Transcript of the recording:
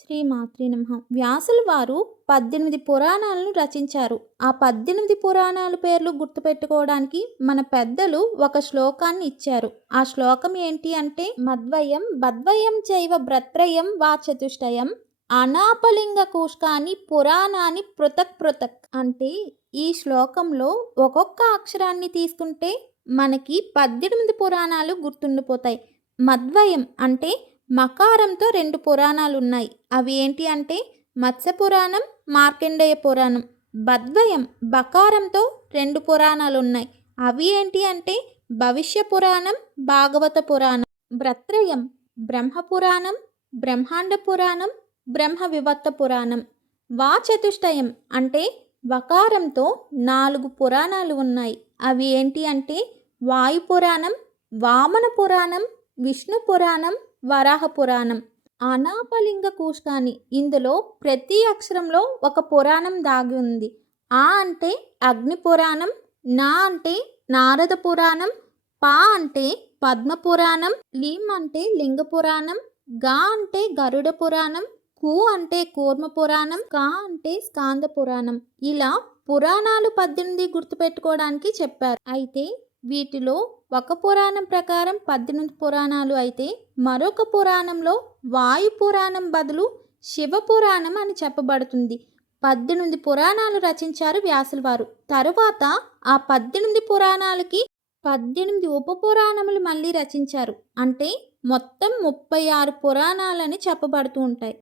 శ్రీమాత్రే నమః. వ్యాసుల వారు 18 పురాణాలను రచించారు. ఆ 18 పురాణాల పేర్లు గుర్తుపెట్టుకోవడానికి మన పెద్దలు ఒక శ్లోకాన్ని ఇచ్చారు. ఆ శ్లోకం ఏంటి అంటే మద్వయం బద్వయం చైవ భ్రత్రయం వా చతుష్టయం అనాపలింగ కూష్కాని పురాణాన్ని పృథక్ పృథక్. అంటే ఈ శ్లోకంలో ఒక్కొక్క అక్షరాన్ని తీసుకుంటే మనకి 18 పురాణాలు గుర్తుండిపోతాయి. మద్వయం అంటే మకారంతో 2 పురాణాలు ఉన్నాయి. అవి ఏంటి అంటే మత్స్య పురాణం, మార్కండేయ పురాణం. బద్వయం బకారంతో 2 పురాణాలు ఉన్నాయి. అవి ఏంటి అంటే భవిష్య పురాణం, భాగవత పురాణం. భ్రత్రయం బ్రహ్మ పురాణం, బ్రహ్మాండ పురాణం, బ్రహ్మ వివర్త పురాణం. వా చతుష్టయం అంటే వకారంతో 4 పురాణాలు ఉన్నాయి. అవి ఏంటి అంటే వాయు పురాణం, వామన పురాణం, విష్ణు పురాణం, వరాహ పురాణం. అనాపలింగ కూష్కాని, ఇందులో ప్రతి అక్షరంలో ఒక పురాణం దాగి ఉంది. ఆ అంటే అగ్ని పురాణం, నా అంటే నారద పురాణం, పా అంటే పద్మ పురాణం, లీం అంటే లింగ పురాణం, గా అంటే గరుడ పురాణం, కు అంటే కూర్మ పురాణం, కా అంటే స్కాంద పురాణం. ఇలా పురాణాలు 18 గుర్తుపెట్టుకోవడానికి చెప్పారు. అయితే వీటిలో ఒక పురాణం ప్రకారం 18 పురాణాలు అయితే మరొక పురాణంలో వాయు పురాణం బదులు శివ పురాణం అని చెప్పబడుతుంది. 18 పురాణాలు రచించారు వ్యాసుల వారు. తరువాత ఆ 18 పురాణాలకి 18 ఉప పురాణములు మళ్ళీ రచించారు. అంటే మొత్తం 36 పురాణాలని చెప్పబడుతూ ఉంటాయి.